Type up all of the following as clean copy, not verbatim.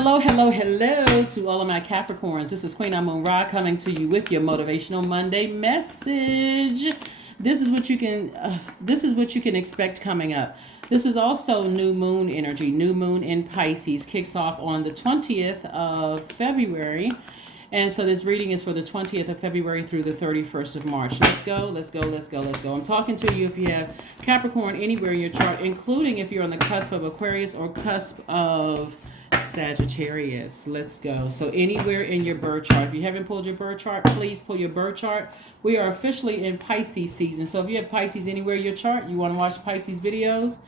Hello, hello, hello to all of my Capricorns. This is Queen Moon Ra coming to you with your Motivational Monday message. This is what you can expect coming up. This is also new moon energy. New moon in Pisces kicks off on the 20th of February. And so this reading is for the 20th of February through the 31st of March. Let's go, let's go, let's go, let's go. I'm talking to you if you have Capricorn anywhere in your chart, including if you're on the cusp of Aquarius or cusp of Sagittarius. Let's go. So anywhere in your birth chart. If you haven't pulled your birth chart, please pull your birth chart. We are officially in Pisces season. So if you have Pisces anywhere in your chart, you want to watch Pisces videos,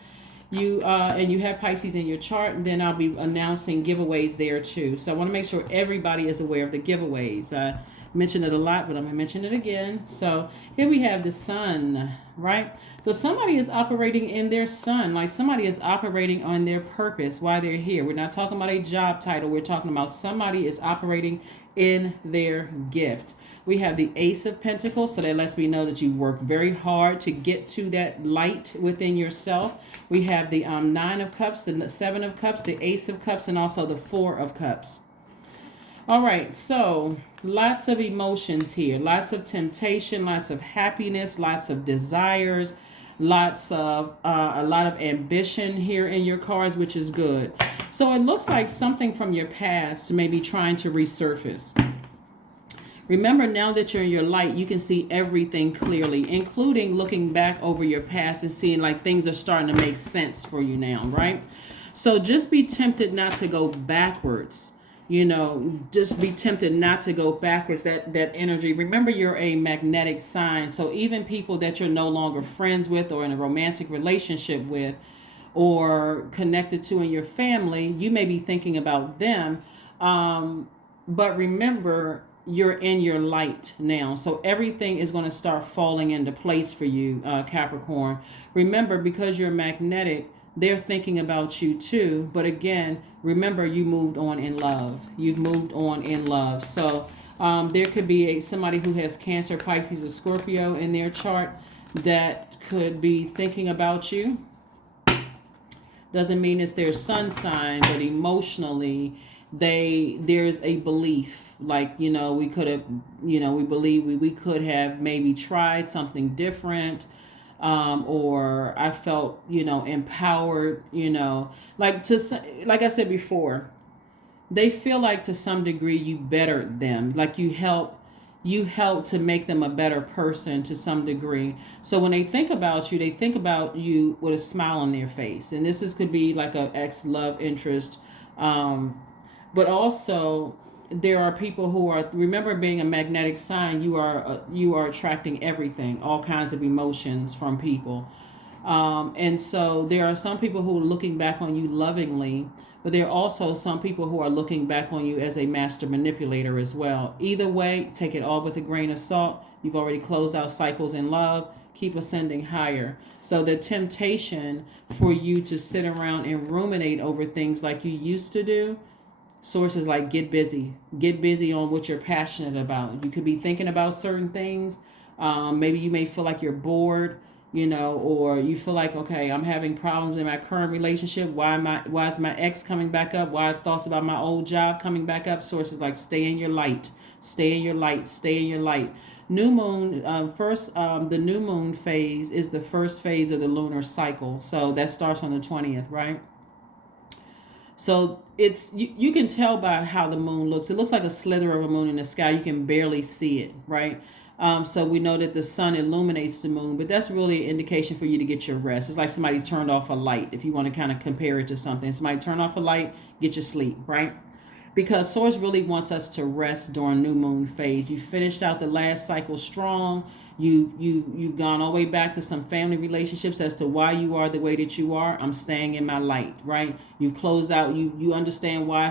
and you have Pisces in your chart, and then I'll be announcing giveaways there too. So I want to make sure everybody is aware of the giveaways. I mentioned it a lot, but I'm going to mention it again. So here we have the sun, right? So somebody is operating in their sun, like somebody is operating on their purpose while they're here. We're not talking about a job title. We're talking about somebody is operating in their gift. We have the Ace of Pentacles, so that lets me know that you work very hard to get to that light within yourself. We have the Nine of Cups, the Seven of Cups, the Ace of Cups, and also the Four of Cups. All right, so lots of emotions here, lots of temptation, lots of happiness, lots of desires, lots of a lot of ambition here in your cards, which is good. So it looks like something from your past may be trying to resurface. Remember, now that you're in your light, you can see everything clearly, including looking back over your past and seeing like things are starting to make sense for you now, right? So just be tempted not to go backwards. You know, just be tempted not to go backwards, that energy. Remember, you're a magnetic sign. So even people that you're no longer friends with or in a romantic relationship with or connected to in your family, you may be thinking about them. But remember, you're in your light now. So everything is going to start falling into place for you, Capricorn. Remember, because you're magnetic, they're thinking about you too. But again, remember, you moved on in love. You've moved on in love. So there could be somebody who has Cancer, Pisces, or Scorpio in their chart that could be thinking about you. Doesn't mean it's their sun sign, but emotionally, there's a belief, like, you know, we could have, you know, we believe we could have maybe tried something different. Or I felt, you know, empowered, you know, like I said before, they feel like to some degree you bettered them, like you help to make them a better person to some degree. So when they think about you, they think about you with a smile on their face. And could be like an ex-love interest. But also there are people who are, remember, being a magnetic sign, you are attracting everything, all kinds of emotions from people. And so there are some people who are looking back on you lovingly, but there are also some people who are looking back on you as a master manipulator as well. Either way, take it all with a grain of salt. You've already closed out cycles in love. Keep ascending higher. So the temptation for you to sit around and ruminate over things like you used to do, sources like get busy on what you're passionate about. You could be thinking about certain things. Maybe you may feel like you're bored, you know, or you feel like, okay, I'm having problems in my current relationship. Why is my ex coming back up? Why are thoughts about my old job coming back up? Sources like stay in your light, stay in your light, stay in your light. New moon, the new moon phase is the first phase of the lunar cycle. So that starts on the 20th, right? So it's you can tell by how the moon looks. It looks like a slither of a moon in the sky. You can barely see it, right? So we know that the sun illuminates the moon, but that's really an indication for you to get your rest. It's like somebody turned off a light, if you want to kind of compare it to something. Somebody turn off a light, get your sleep, right? Because Source really wants us to rest during new moon phase. You finished out the last cycle strong. You've gone all the way back to some family relationships as to why you are the way that you are. I'm staying in my light, right? You've closed out. You understand why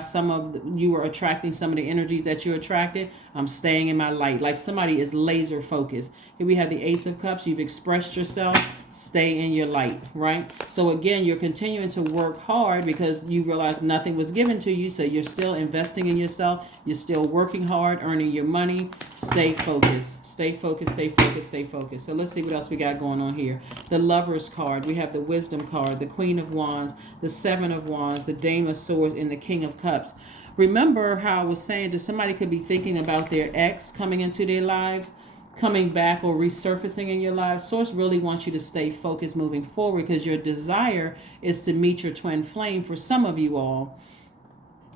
you are attracting some of the energies that you attracted. I'm staying in my light. Like somebody is laser focused. Here we have the Ace of Cups. You've expressed yourself. Stay in your light, right? So again, you're continuing to work hard because you realize nothing was given to you. So you're still investing in yourself. You're still working hard, earning your money. Stay focused. Stay focused. Stay focused. stay focused. So let's see what else we got going on here. The Lovers card. We have the Wisdom card, the Queen of Wands, the Seven of Wands, the Dame of Swords, and the King of Cups. Remember how I was saying that somebody could be thinking about their ex coming into their lives, coming back or resurfacing in your life. Source really wants you to stay focused moving forward because your desire is to meet your twin flame for some of you all.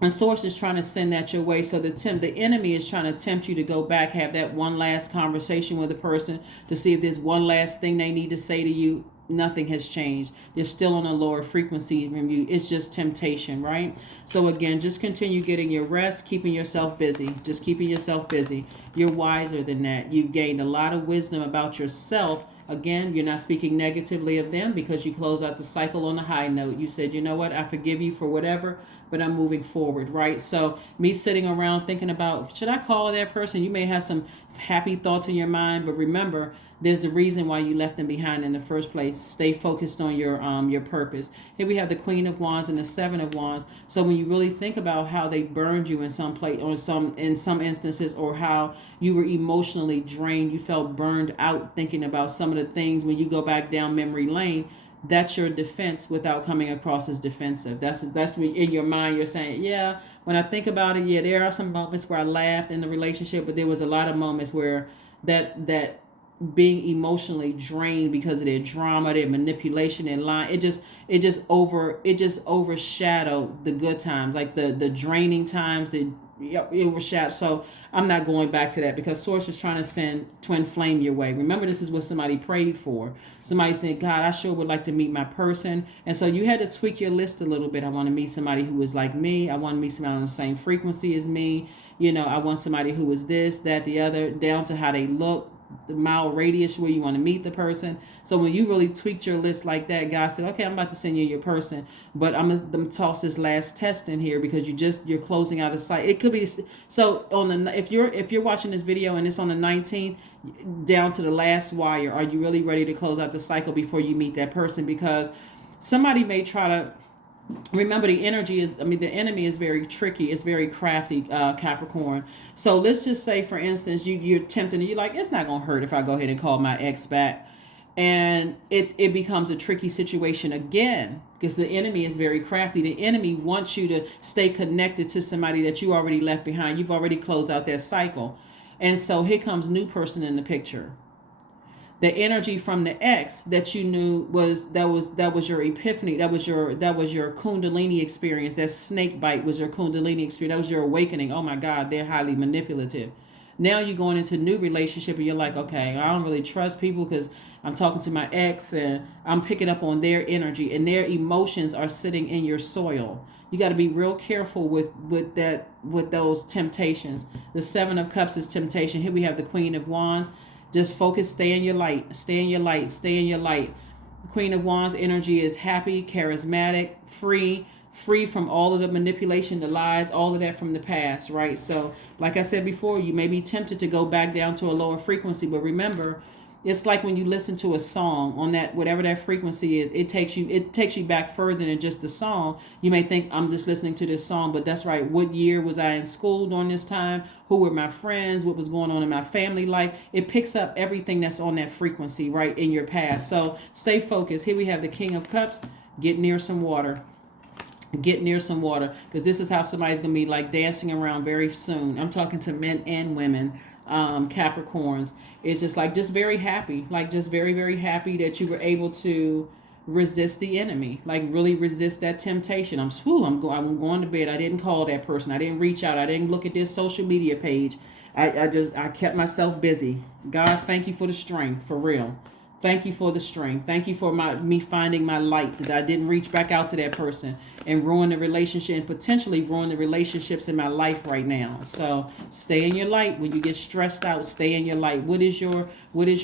And Source is trying to send that your way. So the enemy is trying to tempt you to go back, have that one last conversation with a person to see if there's one last thing they need to say to you. Nothing has changed. They're still on a lower frequency from you. It's just temptation, right? So again, just continue getting your rest, keeping yourself busy. Just keeping yourself busy. You're wiser than that. You've gained a lot of wisdom about yourself. Again, you're not speaking negatively of them because you close out the cycle on a high note. You said, you know what, I forgive you for whatever, but I'm moving forward, right? So me sitting around thinking about, should I call that person? You may have some happy thoughts in your mind, but remember, there's the reason why you left them behind in the first place. Stay focused on your purpose. Here we have the Queen of Wands and the Seven of Wands. So when you really think about how they burned you in some place, or in some instances, or how you were emotionally drained, you felt burned out thinking about some of the things. When you go back down memory lane, that's your defense without coming across as defensive. That's when in your mind you're saying, yeah, when I think about it, yeah, there are some moments where I laughed in the relationship, but there was a lot of moments where that being emotionally drained because of their drama, their manipulation, and lying, it just overshadowed the good times, like the draining times that it overshadowed. So I'm not going back to that because Source is trying to send twin flame your way. Remember, this is what somebody prayed for. Somebody said, God, I sure would like to meet my person. And so you had to tweak your list a little bit. I want to meet somebody who is like me. I want to meet somebody on the same frequency as me. I want somebody who is this, that, the other, down to how they look, the mile radius where you want to meet the person. So when you really tweaked your list like that, God said, okay, I'm about to send you your person, but I'm gonna toss this last test in here because you're closing out a site. It could be so on the if you're watching this video and it's on the 19th down to the last wire. Are you really ready to close out the cycle before you meet that person? Because somebody may try to. Remember, the enemy is very tricky. It's very crafty, Capricorn. So let's just say, for instance, you're tempted and you're like, it's not going to hurt if I go ahead and call my ex back. And it becomes a tricky situation again because the enemy is very crafty. The enemy wants you to stay connected to somebody that you already left behind. You've already closed out that cycle. And so here comes new person in the picture. The energy from the ex that you knew was your epiphany. That was your Kundalini experience. That snake bite was your Kundalini experience. That was your awakening. Oh my God, they're highly manipulative. Now you're going into a new relationship and you're like, okay, I don't really trust people because I'm talking to my ex and I'm picking up on their energy and their emotions are sitting in your soil. You got to be real careful with those temptations. The Seven of Cups is temptation. Here we have the Queen of Wands. Just focus, stay in your light, stay in your light, stay in your light. Queen of Wands energy is happy, charismatic, free from all of the manipulation, the lies, all of that from the past, right? So like I said before, you may be tempted to go back down to a lower frequency, but remember, it's like when you listen to a song on that, whatever that frequency is, it takes you back further than just the song. You may think I'm just listening to this song, but that's right. What year was I in school during this time? Who were my friends? What was going on in my family life? It picks up everything that's on that frequency, right, in your past. So stay focused. Here we have the King of Cups. Get near some water. Get near some water because this is how somebody's going to be like dancing around very soon. I'm talking to men and women, Capricorns. It's just very happy, just very, very happy that you were able to resist the enemy, like really resist that temptation. I'm going to bed. I didn't call that person. I didn't reach out. I didn't look at this social media page. I kept myself busy. God, thank you for the strength, for real. Thank you for the strength. Thank you for me finding my light, that I didn't reach back out to that person and ruin the relationship and potentially ruin the relationships in my life right now. So stay in your light. When you get stressed out, stay in your light. What is your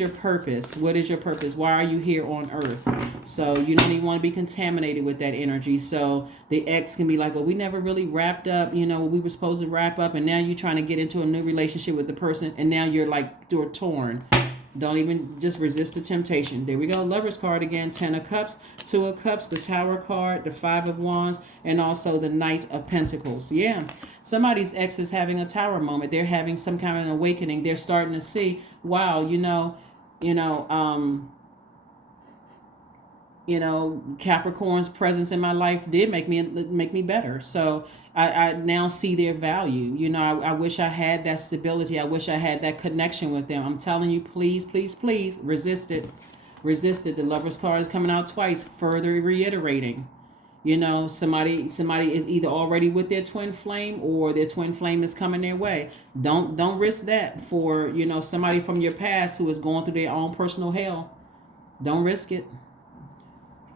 purpose? What is your purpose? Why are you here on earth? So you don't even want to be contaminated with that energy. So the ex can be like, well, we never really wrapped up, we were supposed to wrap up, and now you're trying to get into a new relationship with the person, and now you're torn. Don't even just resist the temptation. There we go. Lover's card again. 10 of Cups, 2 of Cups, the Tower card, the 5 of Wands, and also the Knight of Pentacles. Yeah. Somebody's ex is having a Tower moment. They're having some kind of an awakening. They're starting to see, wow, You know, Capricorn's presence in my life did make me better. So I now see their value. I wish I had that stability. I wish I had that connection with them. I'm telling you, please, please, please resist it. Resist it. The Lover's card is coming out twice, further reiterating. Somebody is either already with their twin flame or their twin flame is coming their way. Don't risk that for, somebody from your past who is going through their own personal hell. Don't risk it.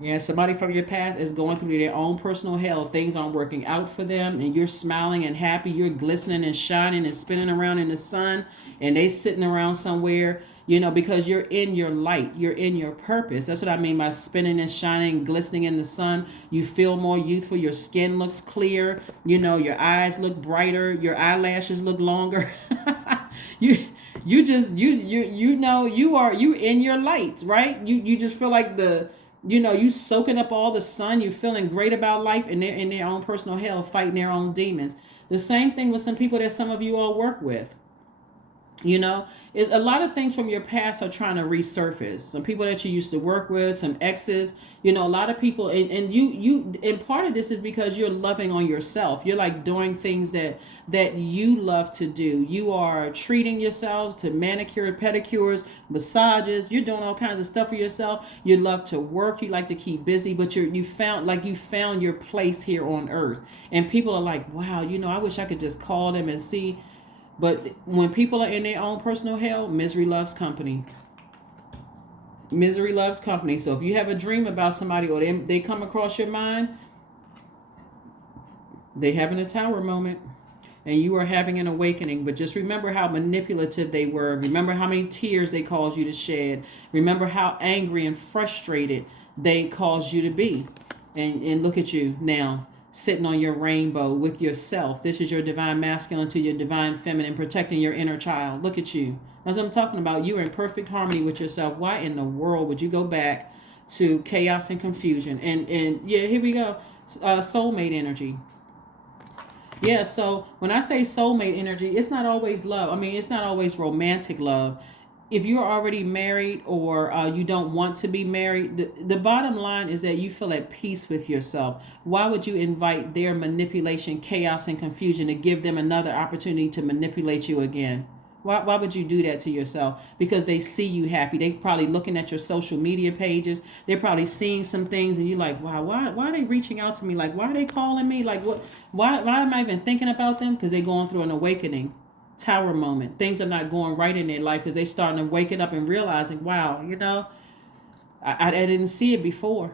Yeah, somebody from your past is going through their own personal hell. Things aren't working out for them, and you're smiling and happy. You're glistening and shining and spinning around in the sun, and they sitting around somewhere, because you're in your light. You're in your purpose. That's what I mean by spinning and shining, glistening in the sun. You feel more youthful. Your skin looks clear. Your eyes look brighter. Your eyelashes look longer. you in your light, right? You just feel like you soaking up all the sun. You feeling great about life, and they're in their own personal hell, fighting their own demons. The same thing with some people that some of you all work with. Is a lot of things from your past are trying to resurface. Some people that you used to work with, some exes, a lot of people, and part of this is because you're loving on yourself. You're like doing things that you love to do. You are treating yourselves to manicure, pedicures, massages. You're doing all kinds of stuff for yourself. You love to work. You like to keep busy, but you found your place here on earth. And people are like, wow, I wish I could just call them and see. But when people are in their own personal hell, misery loves company. Misery loves company. So if you have a dream about somebody or they come across your mind, they having a tower moment and you are having an awakening. But just remember how manipulative they were. Remember how many tears they caused you to shed. Remember how angry and frustrated they caused you to be. And look at you now, sitting on your rainbow with yourself. This is your divine masculine to your divine feminine, protecting your inner child. Look at you. That's what I'm talking about. You're in perfect harmony with yourself. Why in the world would you go back to chaos and confusion? And yeah, here we go. Soulmate energy. Yeah, so when I say soulmate energy, it's not always love. I mean, it's not always romantic love. If you're already married or you don't want to be married, the bottom line is that you feel at peace with yourself. Why would you invite their manipulation, chaos, and confusion to give them another opportunity to manipulate you again? Why would you do that to yourself? Because they see you happy. They're probably looking at your social media pages. They're probably seeing some things and you're like, wow, why are they reaching out to me? Like, why are they calling me? Like, why am I even thinking about them? Because they're going through an awakening. Tower moment. Things are not going right in their life because they're starting to waking up and realizing, wow, I didn't see it before.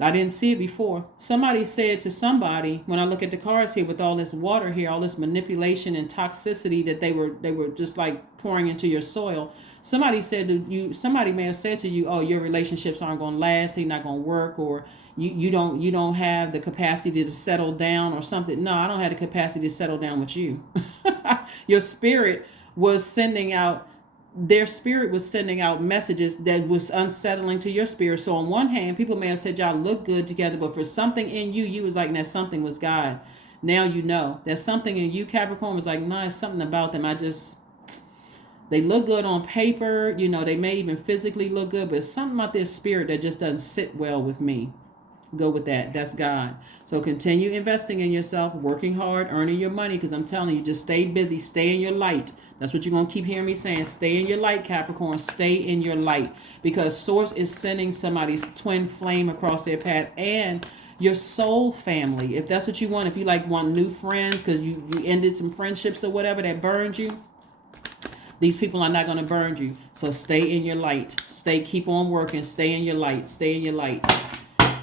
I didn't see it before. Somebody said to somebody, when I look at the cards here with all this water here, all this manipulation and toxicity that they were just like pouring into your soil. Somebody may have said to you, oh, your relationships aren't going to last, they're not going to work, or you don't have the capacity to settle down or something. No, I don't have the capacity to settle down with you. Your spirit was sending out messages that was unsettling to your spirit. So on one hand, people may have said y'all look good together, but for something in you was like, that something was God. Now you know that something in you, Capricorn, was like, nah, it's something about them. They look good on paper, they may even physically look good, but it's something about their spirit that just doesn't sit well with me. Go with that. That's God. So continue investing in yourself, working hard, earning your money, because I'm telling you, just stay busy, stay in your light. That's what you're going to keep hearing me saying. Stay in your light, Capricorn. Stay in your light, because Source is sending somebody's twin flame across their path and your soul family. If that's what you want, if you want new friends because you ended some friendships or whatever that burned you, these people are not going to burn you. So stay in your light. Keep on working. Stay in your light. Stay in your light.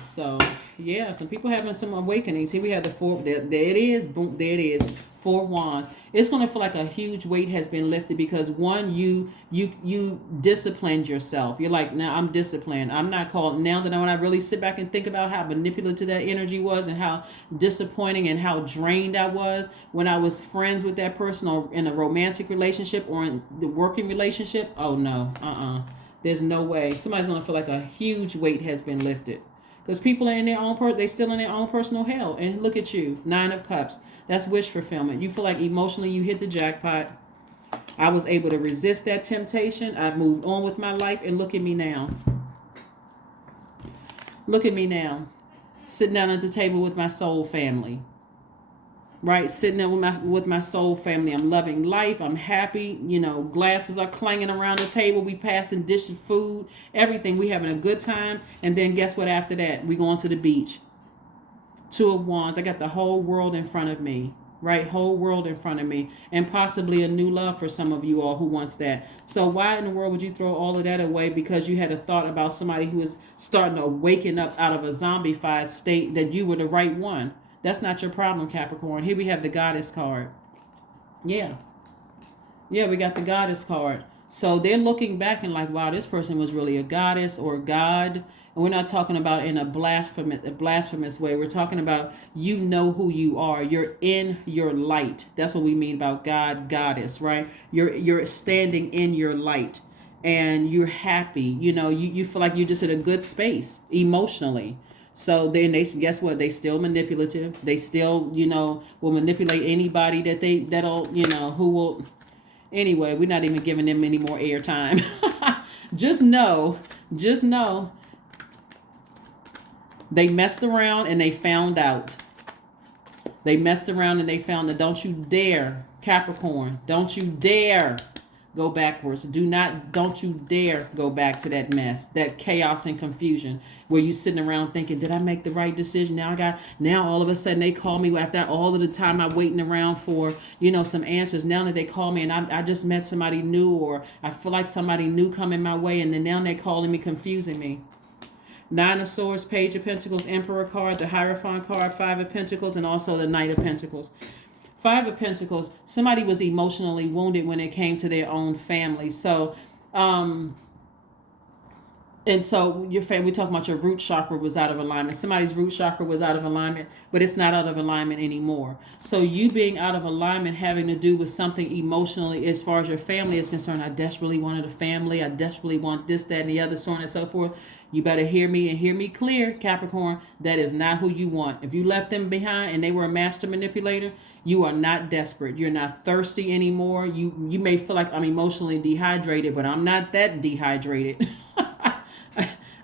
So, yeah, some people having some awakenings. Here we have the four. There it is. Boom. There it is. 4 wands. It's going to feel like a huge weight has been lifted because, one, you disciplined yourself. You're like, now I'm disciplined. I'm not called. Now that when I really sit back and think about how manipulative that energy was and how disappointing and how drained I was when I was friends with that person or in a romantic relationship or in the working relationship. Oh, no. There's no way. Somebody's going to feel like a huge weight has been lifted. Because people are in their own, they still in their own personal hell. And look at you, 9 of Cups. That's wish fulfillment. You feel like emotionally you hit the jackpot. I was able to resist that temptation. I moved on with my life, and look at me now. Look at me now. Sitting down at the table with my soul family. Right? Sitting there with my soul family. I'm loving life. I'm happy. You know, glasses are clanging around the table. We passing dishes, food, everything. We having a good time. And then guess what after that? We going to the beach. Two of Wands. I got the whole world in front of me. Right? Whole world in front of me. And possibly a new love for some of you all who wants that. So why in the world would you throw all of that away because you had a thought about somebody who is starting to waken up out of a zombified state that you were the right one? That's not your problem, Capricorn. Here we have the Goddess card. Yeah. Yeah, we got the Goddess card. So they're looking back and like, wow, this person was really a goddess or God. And we're not talking about in a blasphemous way. We're talking about you know who you are. You're in your light. That's what we mean about God, goddess, right? You're standing in your light and you're happy. You know, you feel like you're just in a good space emotionally. So then they guess what? They still manipulative. They still, you know, will manipulate anybody that'll, you know, who will. Anyway, we're not even giving them any more airtime. just know, they messed around and they found out. They messed around and they found that. Don't you dare, Capricorn. Don't you dare go backwards. Don't you dare go back to that mess, that chaos and confusion where you sitting around thinking, did I make the right decision? Now all of a sudden they call me after all of the time I'm waiting around for, you know, some answers. Now that they call me and I just met somebody new, or I feel like somebody new coming my way, and then now they're calling me, confusing me. Nine of Swords, Page of Pentacles, Emperor card, the Hierophant card, Five of Pentacles, and also the Knight of Pentacles. Five of Pentacles, somebody was emotionally wounded when it came to their own family. So, and so your family, we talking about your root chakra was out of alignment. Somebody's root chakra was out of alignment, but it's not out of alignment anymore. So you being out of alignment having to do with something emotionally as far as your family is concerned. I desperately wanted a family. I desperately want this, that, and the other, so on and so forth. You better hear me and hear me clear, Capricorn. That is not who you want. If you left them behind and they were a master manipulator, you are not desperate. You're not thirsty anymore. You may feel like I'm emotionally dehydrated, but I'm not that dehydrated.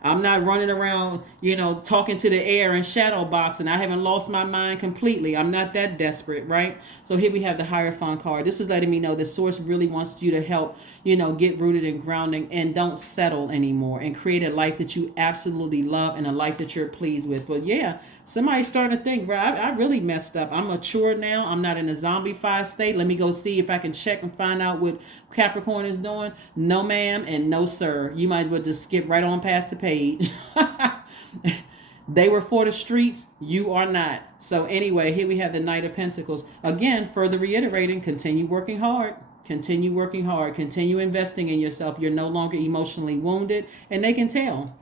I'm not running around, you know, talking to the air and shadow box, and I haven't lost my mind completely. I'm not that desperate, right? So here we have the Hierophant card. This is letting me know the source really wants you to help, you know, get rooted and grounding and don't settle anymore and create a life that you absolutely love and a life that you're pleased with. But yeah, somebody's starting to think, bro, I really messed up. I'm mature now. I'm not in a zombified state. Let me go see if I can check and find out what Capricorn is doing. No, ma'am, and no, sir. You might as well just skip right on past the page. They were for the streets. You are not. So anyway, here we have the Knight of Pentacles. Again, further reiterating, continue working hard. Continue working hard. Continue investing in yourself. You're no longer emotionally wounded, and they can tell.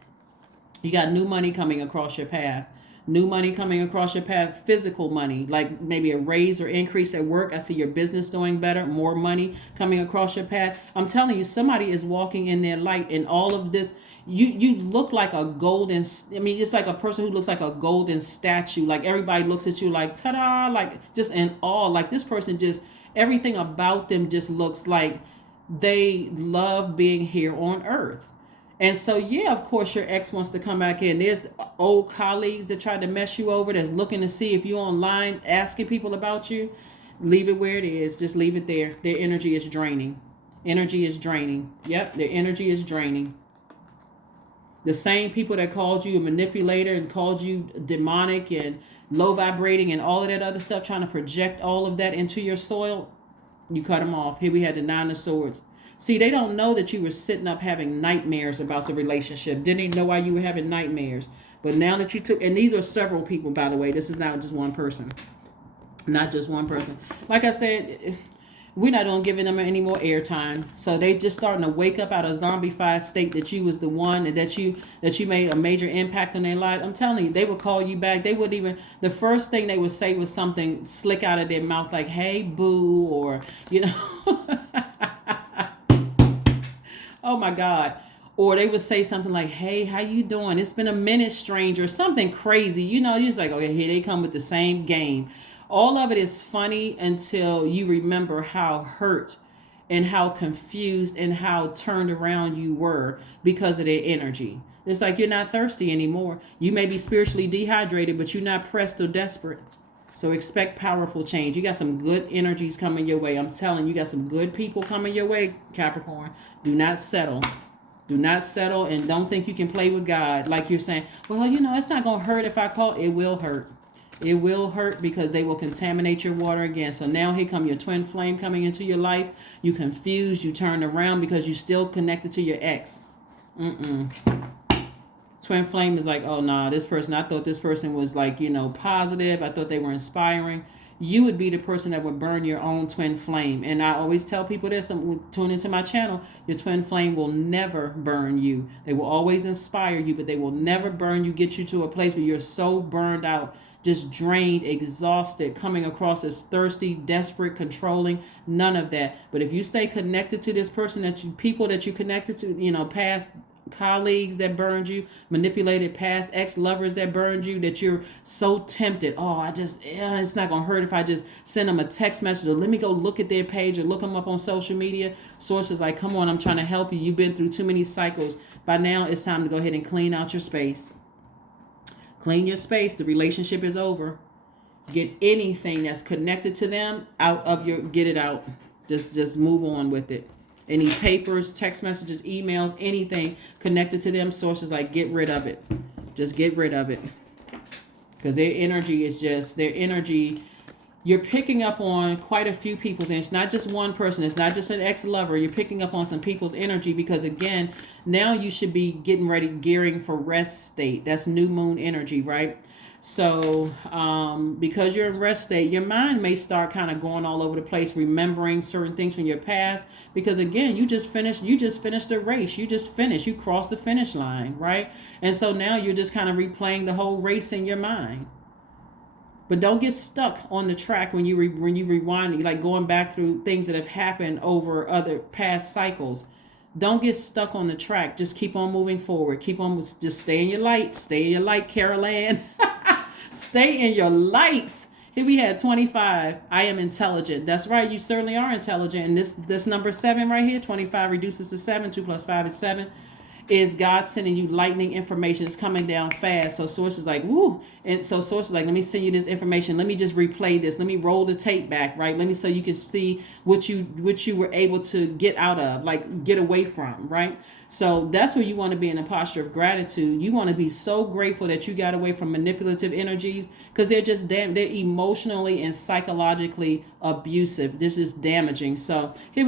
You got new money coming across your path. New money coming across your path, physical money, like maybe a raise or increase at work. I see your business doing better, more money coming across your path. I'm telling you, somebody is walking in their light, and all of this, you look like a golden, I mean, it's like a person who looks like a golden statue. Like everybody looks at you like, ta-da, like just in awe. Like this person just, everything about them just looks like they love being here on earth. And so, yeah, of course, your ex wants to come back in. There's old colleagues that tried to mess you over, that's looking to see if you're online, asking people about you. Leave it where it is. Just leave it there. Their energy is draining. Energy is draining. Yep, their energy is draining. The same people that called you a manipulator and called you demonic and low vibrating and all of that other stuff, trying to project all of that into your soil, you cut them off. Here we had the Nine of Swords. See, they don't know that you were sitting up having nightmares about the relationship. Didn't even know why you were having nightmares. But now that you took, and these are several people, by the way. This is not just one person. Not just one person. Like I said, we're not going to give them any more airtime. So they just starting to wake up out of a zombified state that you was the one and that you made a major impact on their lives. I'm telling you, they would call you back. They would even, the first thing they would say was something slick out of their mouth like, hey, boo, or, you know. Oh my God. Or they would say something like, hey, how you doing? It's been a minute, stranger. Something crazy. You know, you're just like, okay, here they come with the same game. All of it is funny until you remember how hurt and how confused and how turned around you were because of their energy. It's like you're not thirsty anymore. You may be spiritually dehydrated, but you're not pressed or desperate. So expect powerful change. You got some good energies coming your way. I'm telling you, you got some good people coming your way, Capricorn. Do not settle. Do not settle, and don't think you can play with God. Like you're saying, well, it's not going to hurt if I call. It will hurt. It will hurt because they will contaminate your water again. So now here come your twin flame coming into your life. You confused. You turned around because you still connected to your ex. Twin flame is like, oh, nah, this person, I thought this person was like, positive. I thought they were inspiring. You would be the person that would burn your own twin flame. And I always tell people this, tune into my channel, your twin flame will never burn you. They will always inspire you, but they will never burn you, get you to a place where you're so burned out, just drained, exhausted, coming across as thirsty, desperate, controlling, none of that. But if you stay connected to this person, people that you connected to, past colleagues that burned you, manipulated past ex-lovers that burned you, that you're so tempted, it's not gonna hurt if I just send them a text message, or let me go look at their page, or look them up on social media. Sources like, come on, I'm trying to help you. You've been through too many cycles. By now it's time to go ahead and clean out your space. Clean your space. The relationship is over. Get anything that's connected to them out of get it out. Just move on with it. Any papers, text messages, emails, anything connected to them, sources like, get rid of it. Just get rid of it. Because their energy, you're picking up on quite a few people's, and it's not just one person, it's not just an ex-lover. You're picking up on some people's energy because, again, now you should be getting ready, gearing for rest state. That's new moon energy, right? So because you're in rest state, your mind may start kind of going all over the place, remembering certain things from your past, because again, you just finished a race. You crossed the finish line, right? And so now you're just kind of replaying the whole race in your mind. But don't get stuck on the track when you rewind, like going back through things that have happened over other past cycles. Don't get stuck on the track. Just keep on moving forward. Just stay in your light. Stay in your light, Carol Ann. Stay in your light. Here we had 25. I am intelligent. That's right. You certainly are intelligent. And this number 7 right here, 25 reduces to 7. 2 plus 5 is 7. Is God sending you lightning information. It's coming down fast. So sources like, woo. And so sources like, let me send you this information. Let me just replay this. Let me roll the tape back, right? Let me, so you can see what you were able to get out of, like get away from, right? So that's where you want to be in a posture of gratitude. You want to be so grateful that you got away from manipulative energies, because they're they're emotionally and psychologically abusive. This is damaging. So here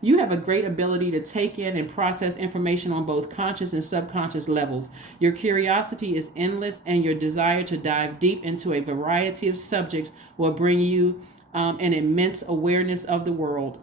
you have a great ability to take in and process information on both conscious and subconscious levels. Your curiosity is endless, and your desire to dive deep into a variety of subjects will bring you an immense awareness of the world.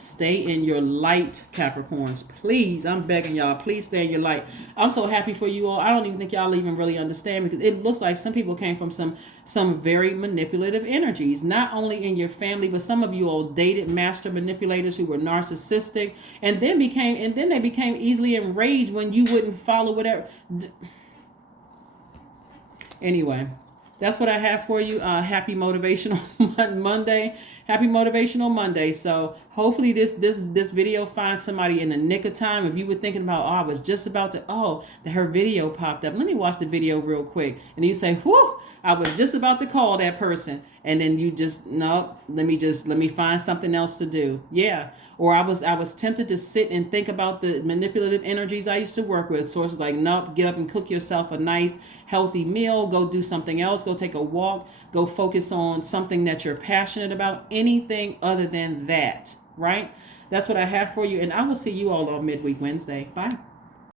Stay in your light, Capricorns. Please, I'm begging y'all, please stay in your light. I'm so happy for you all. I don't even think y'all even really understand, because it looks like some people came from some very manipulative energies, not only in your family, but some of you all dated master manipulators who were narcissistic, and then they became easily enraged when you wouldn't follow whatever. Anyway, that's what I have for you. Happy Motivational Monday. Happy Motivational Monday. So hopefully this video finds somebody in the nick of time. If you were thinking about, I was just about to, her video popped up. Let me watch the video real quick. And you say, whew, I was just about to call that person. And then you just, no, let me find something else to do. Yeah. Or I was tempted to sit and think about the manipulative energies I used to work with. Sources like, nope, get up and cook yourself a nice, healthy meal. Go do something else. Go take a walk. Go focus on something that you're passionate about. Anything other than that, right? That's what I have for you. And I will see you all on Midweek Wednesday. Bye.